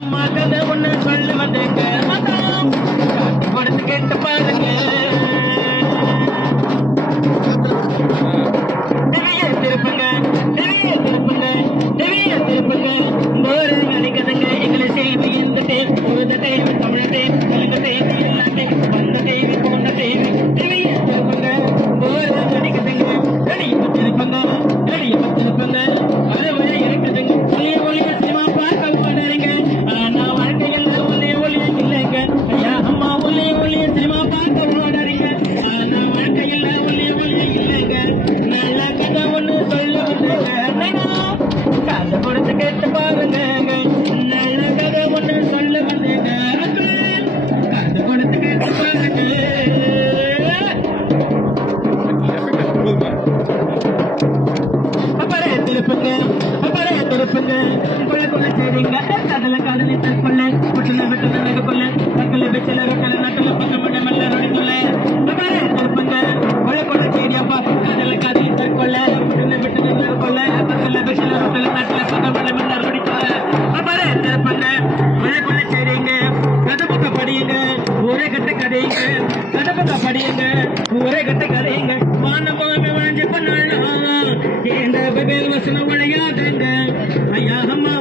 மகத ஒண்ணு சொல்ல வந்தேங்க மகன் காட்டி பாருங்க. தெரிய கொள்ள கடல காதலி தற்கொள்ள குட்டல வெட்டல நகக்கொள்ள தக்கல வெச்சல வெட்டல நக்கல பக்கம் மட மல்ல நொடிக்கொள்ள அப்பறே திருப்புங்க கொள்ள கொள்ள செய்றியப்பா கடல காதலி தற்கொள்ள குட்டல வெட்டல நகக்கொள்ள தக்கல வெச்சல வெட்டல நக்கல பக்கம் மட மல்ல நொடிக்கொள்ள அப்பறே திருப்புங்க கொள்ள கொள்ள செய்றீங்க கதபுக்க படியுங்க ஒரே கட்ட கதையுங்க கதபுக்க படியுங்க ஒரே கட்ட கதையுங்க வானமாமே வளைஞ்சு பண்ணலாம் இந்த வெவ்வேறு வசனம் விளையாடுங்க ஐயா அம்மா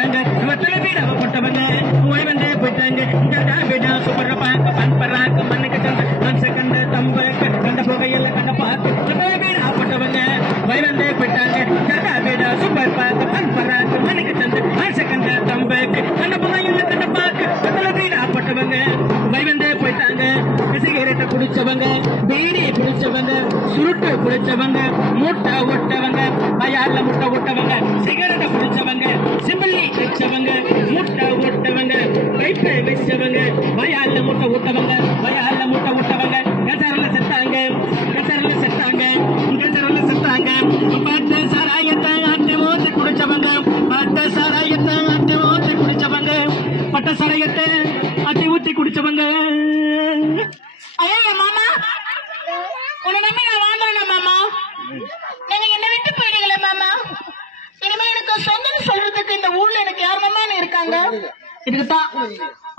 வந்து போயிட்டாங்க உலகத்துல வீடு ஆப்பட்டவங்க மொய் போயிட்டாங்க ஜடா வீடா சூப்பர் பாக்க மண்ணுக்கு தந்த மனுஷ கண்ட தம்ப கண்ட புகையில கண்ட பார்த்து உலகத்துல வீடு ஆப்பட்டவங்க மொய் வந்து போயிட்டாங்க ஜடா வீடா சூப்பர் பாக்க பண்பராக்க மண்ணுக்கு தந்த மனுஷ கண்ட தம்ப கண்ட புகையில கண்ட பார்க்க உலகத்துல வீடு ஆப்பட்டவங்க மொய் வந்து போயிட்டாங்க சிகரெட்டை குடிச்சவங்க பீடி குடிச்சவங்க சுருட்டு குடிச்சவங்க ஒட்டவங்க வயால முட்டை ஒட்டவங்க சிகரெட்டை குடிச்சவங்க வச்சவங்க முட்டை ஒட்டவங்க வைப்பை வச்சவங்க வயால முட்டை ஒட்டவங்க ஊர்ல இருக்காங்க. இதுக்குதான்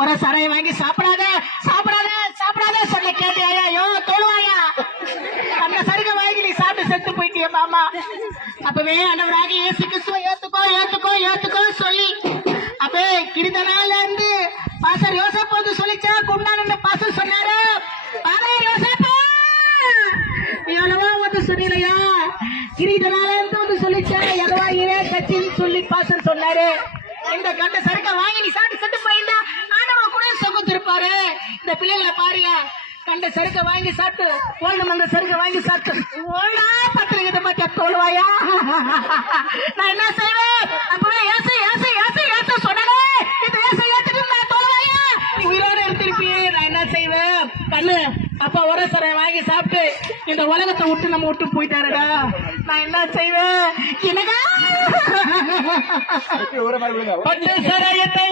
ஒரு சரைய வாங்கி சாப்பிடாத சாப்பிடாத சாப்பிடாத சொல்ல கேட்டியா ஐயோ தோழுவாயா? அந்த சருகை வாங்கி நீ சாப்பிட்டு செத்து போயிட்டிய மாமா. அப்பவே அண்டவராக ஏசு கிறிஸ்துவ ஏத்துக்கோ ஏத்துக்கோ ஏத்துக்கோ சொல்லி அப்பே கிருந்த நாள்ல இருந்து பாசர் யோசப் வந்து சொல்லிச்சா? குண்டான பாசர் சொன்னாரு. பாரே யோசப்பா! எவ்வளவோ வந்து சொன்னீரையா கிரீட நாள்ல இருந்து வந்து சொல்லிச்சா? எதவா இவே கட்சின்னு சொல்லி பாசர் சொன்னாரு. இந்த கண்ட சரக்க வாங்கி நீ சாப்பிட்டு செத்து போயிருந்தா ஆண்டவன் கூட சுகத்திருப்பாரு இந்த பிள்ளைகளை பாருங்க. கண்ட சருக்க வாங்கி சாப்பிட்டு ஓல்டு அந்த சருக்க வாங்கி சாப்பிட்டு. ஓல்டா பத்திரிக்கை பத்தியா தோல்வாயா நான் என்ன செய்வேன்? அப்பவே ஏசு ஏசு ஏசு ஏசு சொன்னே இந்த ஏசு ஏத்துட்டு நான் தோல்வாயா நீ உயிரோட இருந்திருப்பியே. நான் என்ன செய்வேன்? கண்ணு அப்பா ஒரு சரை வாங்கி சாப்பிட்டு இந்த உலகத்தை விட்டு நம்ம விட்டு போயிட்டாருடா. நான் என்ன செய்வேன்? எனக்கா பட்டு சாராயத்தை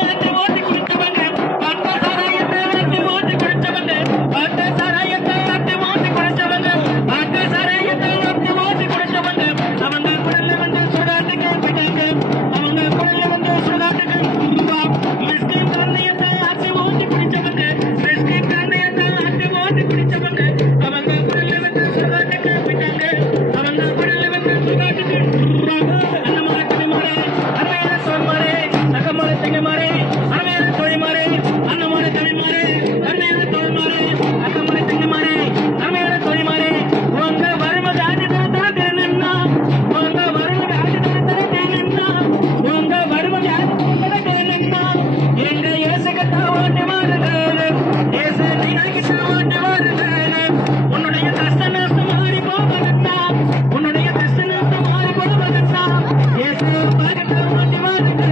உன்னுடைய கிருஷ்ணன் மாறி போவதற்கா ஏசு பகட்டு மாறி